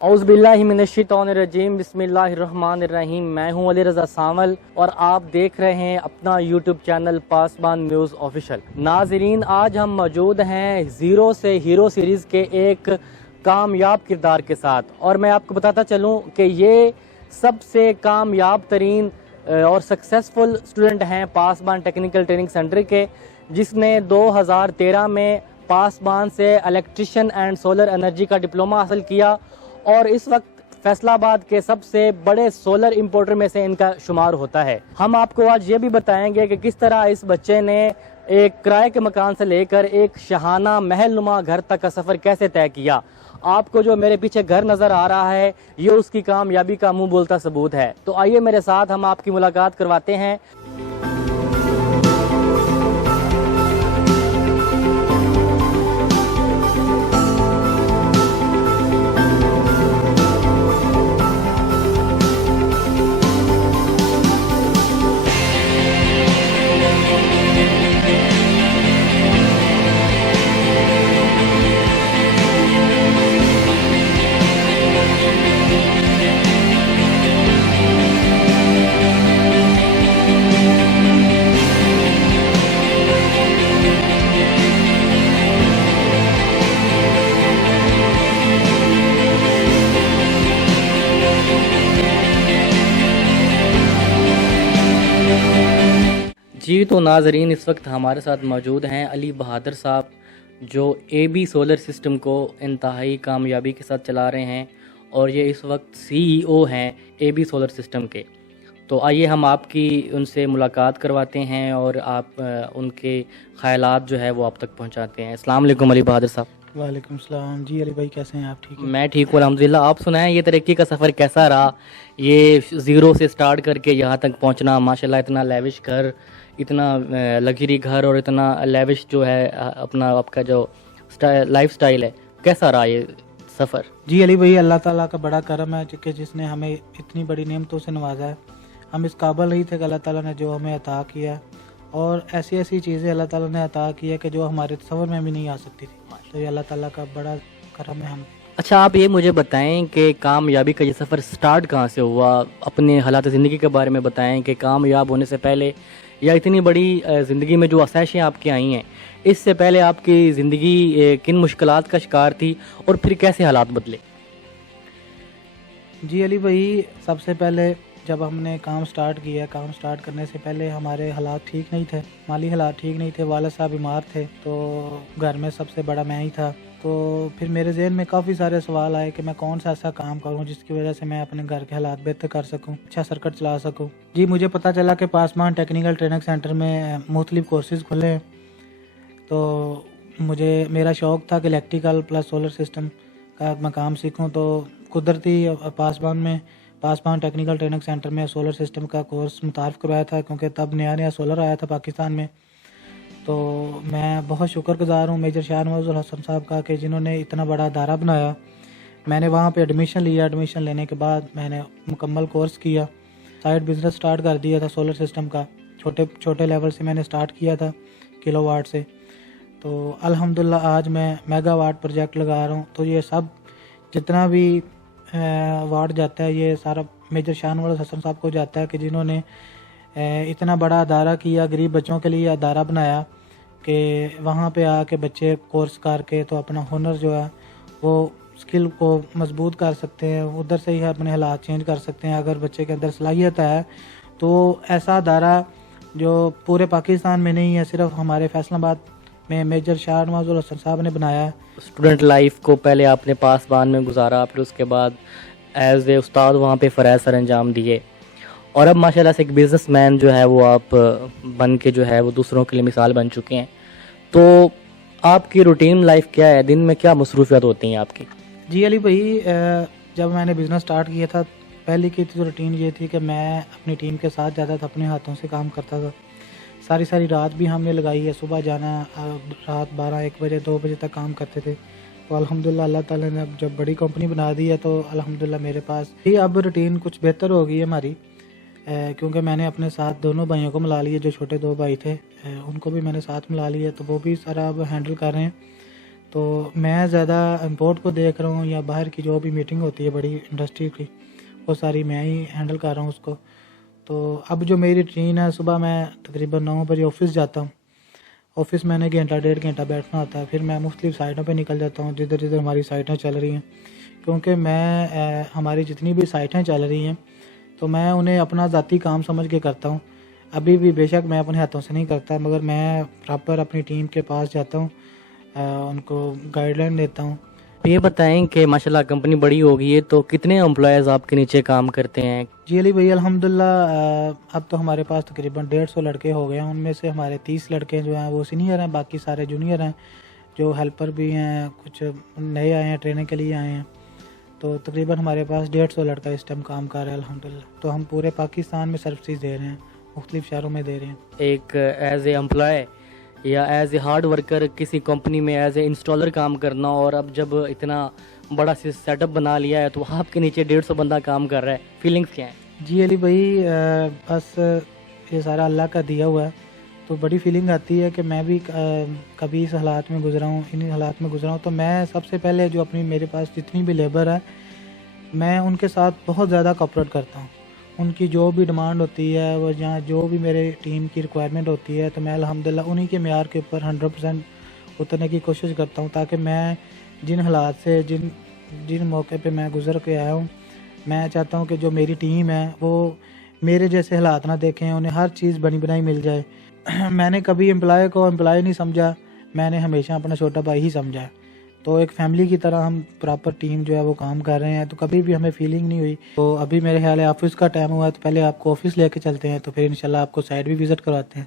اعوذ باللہ من الشیطان الرجیم، بسم اللہ الرحمن الرحیم۔ میں ہوں علی رضا سانول اور آپ دیکھ رہے ہیں اپنا یوٹیوب چینل پاسبان نیوز آفیشل۔ ناظرین، آج ہم موجود ہیں زیرو سے ہیرو سیریز کے ایک کامیاب کردار کے ساتھ، اور میں آپ کو بتاتا چلوں کہ یہ سب سے کامیاب ترین اور سکسیسفل اسٹوڈنٹ ہیں پاسبان ٹیکنیکل ٹریننگ سینٹر کے، جس نے 2013 میں پاسبان سے الیکٹریشین اینڈ سولر انرجی کا ڈپلوما حاصل کیا، اور اس وقت فیصل آباد کے سب سے بڑے سولر امپورٹر میں سے ان کا شمار ہوتا ہے۔ ہم آپ کو آج یہ بھی بتائیں گے کہ کس طرح اس بچے نے ایک کرائے کے مکان سے لے کر ایک شاہانہ محل نما گھر تک کا سفر کیسے طے کیا۔ آپ کو جو میرے پیچھے گھر نظر آ رہا ہے، یہ اس کی کامیابی کا منہ بولتا ثبوت ہے۔ تو آئیے میرے ساتھ ہم آپ کی ملاقات کرواتے ہیں۔ جی تو ناظرین، اس وقت ہمارے ساتھ موجود ہیں علی بہادر صاحب، جو اے بی سولر سسٹم کو انتہائی کامیابی کے ساتھ چلا رہے ہیں، اور یہ اس وقت CEO ہیں اے بی سولر سسٹم کے۔ تو آئیے ہم آپ کی ان سے ملاقات کرواتے ہیں اور آپ ان کے خیالات جو ہے وہ آپ تک پہنچاتے ہیں۔ السلام علیکم علی بہادر صاحب۔ وعلیکم السلام جی علی بھائی، کیسے ہیں آپ؟ ٹھیک ہیں؟ میں ٹھیک ہوں الحمدللہ۔ آپ سنائیں، یہ ترقی کا سفر کیسا رہا؟ یہ زیرو سے سٹارٹ کر کے یہاں تک پہنچنا، ماشاءاللہ اتنا لیوش گھر، اتنا لگژری گھر، اور اتنا لیوش جو ہے اپنا آپ کا جو لائف سٹائل ہے، کیسا رہا یہ سفر؟ جی علی بھائی، اللہ تعالیٰ کا بڑا کرم ہے کہ جس نے ہمیں اتنی بڑی نعمتوں سے نوازا ہے۔ ہم اس قابل نہیں تھے کہ اللہ تعالیٰ نے جو ہمیں عطا کیا ہے، اور ایسی ایسی چیزیں اللہ تعالیٰ نے عطا کی ہے کہ جو ہمارے تصور میں بھی نہیں آ سکتی تھی۔ تو یہ اللہ تعالیٰ کا بڑا کرم ہے ہم۔ اچھا، آپ یہ مجھے بتائیں کہ کامیابی کا یہ سفر سٹارٹ کہاں سے ہوا؟ اپنے حالات زندگی کے بارے میں بتائیں کہ کامیاب ہونے سے پہلے، یا اتنی بڑی زندگی میں جو آسائشیں آپ کی آئی ہیں، اس سے پہلے آپ کی زندگی کن مشکلات کا شکار تھی، اور پھر کیسے حالات بدلے؟ جی علی بھائی، سب سے پہلے جب ہم نے کام سٹارٹ کرنے سے پہلے ہمارے حالات ٹھیک نہیں تھے، مالی حالات ٹھیک نہیں تھے، والد صاحب بیمار تھے، تو گھر میں سب سے بڑا میں ہی تھا۔ تو پھر میرے ذہن میں کافی سارے سوال آئے کہ میں کون سا ایسا کام کروں جس کی وجہ سے میں اپنے گھر کے حالات بہتر کر سکوں، اچھا سرکٹ چلا سکوں۔ جی مجھے پتہ چلا کہ پاسبان ٹیکنیکل ٹریننگ سینٹر میں مختلف کورسز کھلے ہیں، تو میرا شوق تھا کہ الیکٹریکل پلس سولر سسٹم کا میں کام سیکھوں۔ تو قدرتی پاسبان ٹیکنیکل ٹریننگ سینٹر میں سولر سسٹم کا کورس متعارف کروایا تھا، کیونکہ تب نیا سولر آیا تھا پاکستان میں۔ تو میں بہت شکر گزار ہوں میجر شاہ نواز الحسن صاحب کا کہ جنہوں نے اتنا بڑا ادارہ بنایا۔ میں نے وہاں پہ ایڈمیشن لینے کے بعد میں نے مکمل کورس کیا، سائڈ بزنس سٹارٹ کر دیا تھا سولر سسٹم کا، چھوٹے لیول سے میں نے سٹارٹ کیا تھا، کلو واٹ سے۔ تو الحمدللہ آج میں میگا واٹ پروجیکٹ لگا رہا ہوں۔ تو یہ سب جتنا بھی واٹ جاتا ہے، یہ سارا میجر شاہ نواز الحسن صاحب کو جاتا ہے کہ جنہوں نے اتنا بڑا ادارہ کیا، غریب بچوں کے لیے ادارہ بنایا کہ وہاں پہ آ کے بچے کورس کر کے تو اپنا ہنر جو ہے وہ اسکل کو مضبوط کر سکتے ہیں، ادھر سے ہی اپنے حالات چینج کر سکتے ہیں۔ اگر بچے کے اندر صلاحیت ہے تو ایسا ادارہ جو پورے پاکستان میں نہیں ہے، صرف ہمارے فیصل آباد میں میجر شاہ نواز الحسن صاحب نے بنایا ہے۔ اسٹوڈنٹ لائف کو پہلے آپ نے پاسبان میں گزارا، پھر اس کے بعد ایز اے استاد وہاں پہ فرائض سر انجام دیے، اور اب ماشاءاللہ سے ایک بزنس مین جو ہے وہ آپ بن کے جو ہے وہ دوسروں کے لیے مثال بن چکے ہیں۔ تو آپ کی روٹین لائف کیا ہے؟ دن میں کیا مصروفیات ہوتی ہیں آپ کی؟ جی علی بھائی، جب میں نے بزنس سٹارٹ کیا تھا، پہلے کی تو روٹین یہ تھی کہ میں اپنی ٹیم کے ساتھ جاتا تھا، اپنے ہاتھوں سے کام کرتا تھا۔ ساری رات بھی ہم نے لگائی ہے، صبح جانا، رات 12-1 بجے 2 بجے تک کام کرتے تھے۔ تو الحمدللہ اللہ تعالیٰ نے اب جب بڑی کمپنی بنا دی ہے تو الحمدللہ میرے پاس ہی اب روٹین کچھ بہتر ہو گئی ہے ہماری، کیونکہ میں نے اپنے ساتھ دونوں بھائیوں کو ملا لیا، جو چھوٹے 2 بھائی تھے ان کو بھی میں نے ساتھ ملا لیا، تو وہ بھی سارا اب ہینڈل کر رہے ہیں۔ تو میں زیادہ امپورٹ کو دیکھ رہا ہوں یا باہر کی جو بھی میٹنگ ہوتی ہے بڑی انڈسٹری کی وہ ساری میں ہی ہینڈل کر رہا ہوں اس کو. تو اب جو میری روٹین ہے صبح میں تقریباً 9 بجے آفس جاتا ہوں. آفس میں نے گھنٹہ ڈیڑھ گھنٹہ بیٹھنا ہوتا ہے. پھر میں مختلف سائٹوں پہ نکل جاتا ہوں جدھر جدھر ہماری سائٹیں چل رہی ہیں, کیونکہ میں ہماری جتنی بھی سائٹیں چل رہی ہیں تو میں انہیں اپنا ذاتی کام سمجھ کے کرتا ہوں. ابھی بھی بے شک میں اپنے ہاتھوں سے نہیں کرتا, مگر میں پراپر اپنی ٹیم کے پاس جاتا ہوں, ان کو گائیڈ لائن دیتا ہوں. یہ بتائیں کہ ماشاءاللہ کمپنی بڑی ہو گئی ہے تو کتنے امپلائیز آپ کے نیچے کام کرتے ہیں؟ جی علی بھائی الحمدللہ اب تو ہمارے پاس تقریباً 150 لڑکے ہو گئے ہیں. ان میں سے ہمارے 30 لڑکے جو ہیں وہ سینئر ہیں, باقی سارے جونیئر ہیں, جو ہیلپر بھی ہیں, کچھ نئے آئے ہیں, ٹریننگ کے لیے آئے ہیں. تو تقریباً ہمارے پاس 150 لڑکا اس ٹائم کام کر رہا ہے الحمدللہ. تو ہم پورے پاکستان میں سروسز دے رہے ہیں, مختلف شہروں میں دے رہے ہیں. ایک ایز اے امپلائی یا ایز اے ہارڈ ورکر کسی کمپنی میں ایز اے انسٹالر کام کرنا, اور اب جب اتنا بڑا سیٹ اپ بنا لیا ہے تو آپ کے نیچے 150 بندہ کام کر رہا ہے, فیلنگس کیا ہیں؟ جی علی بھائی بس یہ سارا اللہ کا دیا ہوا ہے, تو بڑی فیلنگ آتی ہے کہ میں بھی کبھی اس حالات میں گزرا ہوں, انہی حالات میں گزرا ہوں. تو میں سب سے پہلے جو اپنی میرے پاس جتنی بھی لیبر ہے میں ان کے ساتھ بہت زیادہ کوآپریٹ کرتا ہوں. ان کی جو بھی ڈیمانڈ ہوتی ہے وہ جہاں جو بھی میرے ٹیم کی ریکوائرمنٹ ہوتی ہے تو میں الحمدللہ انہی کے معیار کے اوپر 100% اترنے کی کوشش کرتا ہوں, تاکہ میں جن حالات سے جن موقع پہ میں گزر کے آیا ہوں, میں چاہتا ہوں کہ جو میری ٹیم ہے وہ میرے جیسے حالات نہ دیکھیں, انہیں ہر چیز بنی بنائی مل جائے. میں نے کبھی امپلائی کو امپلائی نہیں سمجھا, میں نے ہمیشہ اپنا چھوٹا بھائی ہی سمجھا ہے. تو ایک فیملی کی طرح ہم پراپر ٹیم جو ہے وہ کام کر رہے ہیں, تو کبھی بھی ہمیں فیلنگ نہیں ہوئی. تو ابھی میرے خیال ہے آفس کا ٹائم ہوا ہے, تو پہلے آپ کو آفس لے کے چلتے ہیں, تو پھر انشاءاللہ آپ کو سائٹ بھی وزٹ کرواتے ہیں.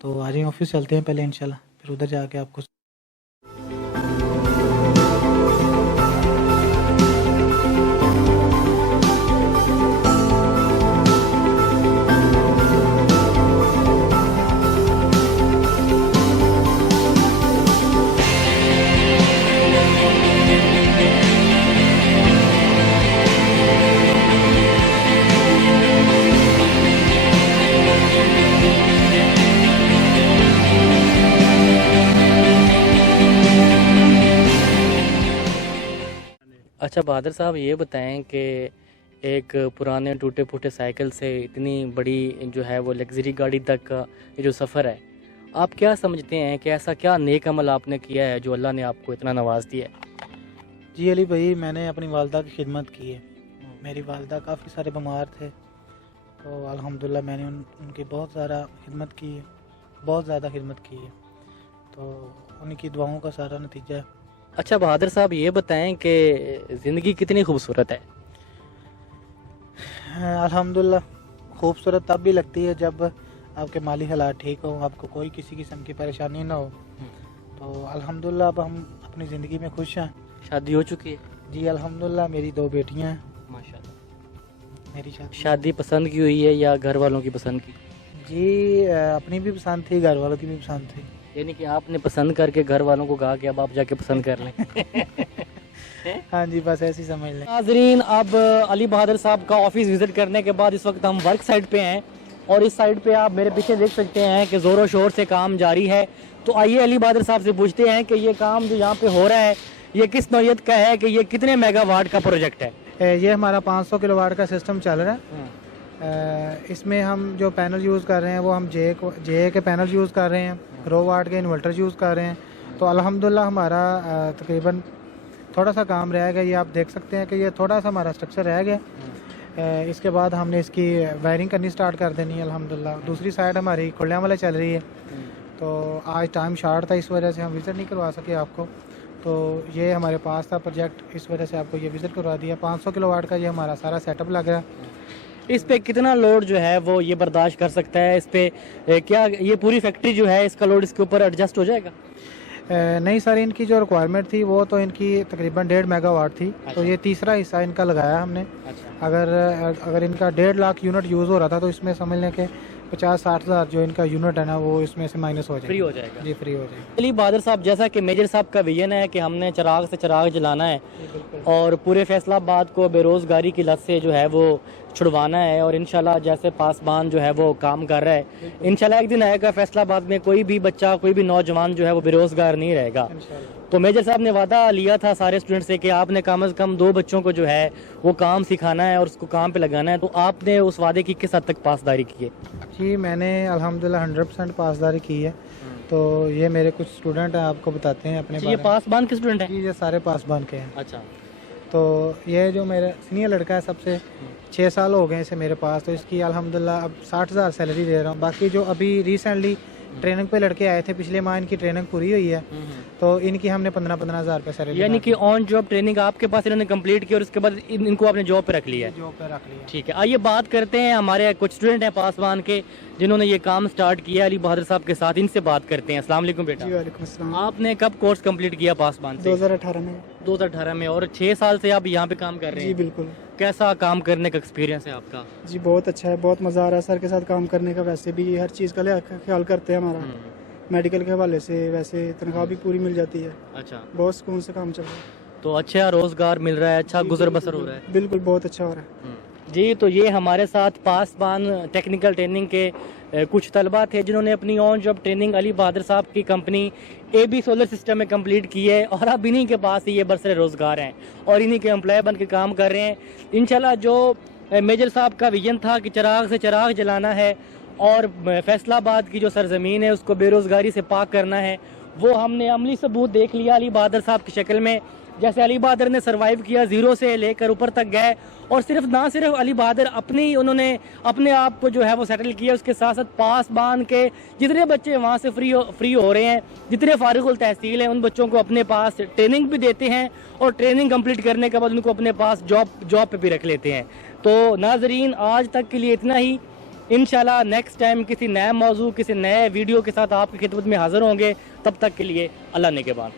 تو آج ہی آفس چلتے ہیں پہلے انشاءاللہ, پھر ادھر جا کے آپ کو. اچھا بہادر صاحب, یہ بتائیں کہ ایک پرانے ٹوٹے پھوٹے سائیکل سے اتنی بڑی جو ہے وہ لگژری گاڑی تک کا یہ جو سفر ہے, آپ کیا سمجھتے ہیں کہ ایسا کیا نیک عمل آپ نے کیا ہے جو اللہ نے آپ کو اتنا نواز دیا ہے؟ جی علی بھائی میں نے اپنی والدہ کی خدمت کی ہے. میری والدہ کافی سارے بیمار تھے, تو الحمدللہ میں نے ان کی بہت زیادہ خدمت کی ہے, بہت زیادہ خدمت کی ہے. تو ان کی دعاؤں کا سارا نتیجہ ہے. اچھا بہادر صاحب, یہ بتائیں کہ زندگی کتنی خوبصورت ہے؟ الحمدللہ خوبصورت تب بھی لگتی ہے جب آپ کے مالی حالات ٹھیک ہوں, آپ کو کوئی کسی قسم کی پریشانی نہ ہو. تو الحمدللہ اب ہم اپنی زندگی میں خوش ہیں. شادی ہو چکی ہے؟ جی الحمدللہ میری 2 بیٹیاں ہیں. ماشاءاللہ. میری شادی پسند کی ہوئی ہے یا گھر والوں کی پسند کی؟ جی اپنی بھی پسند تھی, گھر والوں کی بھی پسند تھی. یعنی کہ آپ نے پسند کر کے گھر والوں کو کہا کہ اب آپ جا کے پسند کر لیں؟ ہاں جی بس ایسی سمجھ لیں. ناظرین, اب علی بہادر صاحب کا آفس وزٹ کرنے کے بعد اس وقت ہم ورک سائٹ پہ ہیں, اور اس سائٹ پہ آپ میرے پیچھے دیکھ سکتے ہیں کہ زور و شور سے کام جاری ہے. تو آئیے علی بہادر صاحب سے پوچھتے ہیں کہ یہ کام جو یہاں پہ ہو رہا ہے یہ کس نوعیت کا ہے, کہ یہ کتنے میگا واٹ کا پروجیکٹ ہے؟ یہ ہمارا 500 کلو واٹ کا سسٹم چل رہا ہے. اس میں ہم جو پینل یوز کر رہے ہیں وہ ہم جے اے کے پینل یوز کر رہے ہیں, رو واٹ کے انورٹر یوز کر رہے ہیں. تو الحمدللہ ہمارا تقریباً تھوڑا سا کام رہ گیا, یہ آپ دیکھ سکتے ہیں کہ یہ تھوڑا سا ہمارا اسٹرکچر رہ گیا. اس کے بعد ہم نے اس کی وائرنگ کرنی سٹارٹ کر دینی ہے الحمدللہ. دوسری سائڈ ہماری کھلیاں والے چل رہی ہے, تو آج ٹائم شارٹ تھا اس وجہ سے ہم وزٹ نہیں کروا سکے آپ کو. تو یہ ہمارے پاس تھا پروجیکٹ, اس وجہ سے آپ کو یہ وزٹ کروا دیا. 500 کلو واٹ کا یہ ہمارا سارا سیٹ اپ لگ رہا ہے. اس پہ کتنا لوڈ جو ہے وہ یہ برداشت کر سکتا ہے؟ اس پہ کیا یہ پوری فیکٹری جو ہے اس کا لوڈ اس کے اوپر ایڈجسٹ ہو جائے گا؟ نہیں سر, ان کی جو ریکوائرمنٹ تھی وہ تو ان کی تقریباً 1.5 میگا واٹ تھی. تو یہ تیسرا حصہ ان کا لگایا ہم نے. اگر ان کا 1.5 لاکھ یونٹ یوز ہو رہا تھا تو اس میں سمجھ لیں کہ 50-60 ہزار جو ان کا یونٹ ہے نا وہ اس میں سے مائنس ہو جائے گا, فری ہو جائے گا. جی فری ہو جائے گا. علی بہادر صاحب, جیسا کہ میجر صاحب کا ویژن ہے کہ ہم نے چراغ سے چراغ جلانا ہے اور پورے فیصل آباد کو بے روزگاری کی لت سے جو ہے وہ چھڑوانا ہے, اور انشاءاللہ جیسے پاسبان جو ہے وہ کام کر رہا ہے, انشاءاللہ ایک دن آئے گا فیصل آباد میں کوئی بھی بچہ کوئی بھی نوجوان جو ہے وہ بے روزگار نہیں رہے گا. تو میجر صاحب نے وعدہ لیا تھا سارے اسٹوڈنٹ سے کہ آپ نے کم از کم 2 بچوں کو جو ہے وہ کام سکھانا ہے اور اس کو کام پہ لگانا ہے، تو آپ نے اس وعدے کی کس حد تک پاسداری کی ہے؟ جی میں نے الحمدللہ 100% پاسداری کی ہے. تو یہ میرے کچھ اسٹوڈنٹ ہیں، آپ کو بتاتے ہیں اپنے یہ بارے میں. پاسبان کے اسٹوڈنٹ ہیں؟ جی یہ سارے پاسبان کے ہیں. اچھا. تو یہ جو میرا سینئر لڑکا ہے سب سے 6 سال ہو گئے اسے میرے پاس، تو اس کی الحمدللہ اب 60,000 سیلری دے رہا ہوں. باقی جو ابھی ریسنٹلی ٹریننگ پہ لڑکے آئے تھے پچھلے ماہ، ان کی ٹریننگ پوری ہوئی ہے، تو ان کی ہم نے 15,000 روپے سیلری. یعنی کہ آن جاب ٹریننگ آپ کے پاس انہوں نے کمپلیٹ کی اور اس کے بعد ان کو آپ نے جاب پہ رکھ لیا ہے؟ جاب پہ رکھ لیا. ٹھیک ہے. آئیے بات کرتے ہیں، ہمارے کچھ اسٹوڈنٹ ہیں پاسبان کے جنہوں نے یہ کام سٹارٹ کیا علی بہادر صاحب کے ساتھ، ان سے بات کرتے ہیں. السلام علیکم بیٹا. جی وعلیکم السلام. آپ نے کب کورس کمپلیٹ کیا پاسبان سے؟ 2018 میں. 2018 میں. اور 6 سال سے آپ یہاں پہ کام کر رہے جی ہیں؟ بالکل. کیسا کام کرنے کا ایکسپیرینس ہے آپ کا؟ جی بہت اچھا ہے، بہت مزہ آ رہا ہے سر کے ساتھ کام کرنے کا. ویسے بھی ہر چیز کا خیال کرتے ہیں ہمارا، میڈیکل کے حوالے سے، ویسے تنخواہ بھی پوری مل جاتی ہے. اچھا. بہت سکون سے کام چل رہا ہے. تو اچھا روزگار مل رہا ہے، اچھا گزر بسر ہو رہا ہے؟ بالکل بہت اچھا ہو رہا ہے. جی تو یہ ہمارے ساتھ پاسبان ٹیکنیکل ٹریننگ کے کچھ طلبہ تھے جنہوں نے اپنی آن جاب ٹریننگ علی بہادر صاحب کی کمپنی AB سولر سسٹم میں کمپلیٹ کی ہے، اور اب انہی کے پاس ہی یہ برسر روزگار ہیں اور انہی کے امپلائی بن کے کام کر رہے ہیں. انشاءاللہ جو میجر صاحب کا ویژن تھا کہ چراغ سے چراغ جلانا ہے اور فیصل آباد کی جو سرزمین ہے اس کو بے روزگاری سے پاک کرنا ہے، وہ ہم نے عملی ثبوت دیکھ لیا علی بہادر صاحب کی شکل میں. جیسے علی بہادر نے سروائیو کیا، 0 سے لے کر اوپر تک گئے، اور نہ صرف علی بہادر انہوں نے اپنے آپ کو جو ہے وہ سیٹل کیا، اس کے ساتھ ساتھ پاسبان کے جتنے بچے وہاں سے فری ہو رہے ہیں، جتنے فارغ التحصیل ہیں، ان بچوں کو اپنے پاس ٹریننگ بھی دیتے ہیں، اور ٹریننگ کمپلیٹ کرنے کے بعد ان کو اپنے پاس جاب پہ بھی رکھ لیتے ہیں. تو ناظرین آج تک کے لیے اتنا ہی. انشاءاللہ نیکسٹ ٹائم کسی نئے موضوع، کسی نئے ویڈیو کے ساتھ آپ کی خدمت میں حاضر ہوں گے. تب تک کے لیے اللہ نگہبان.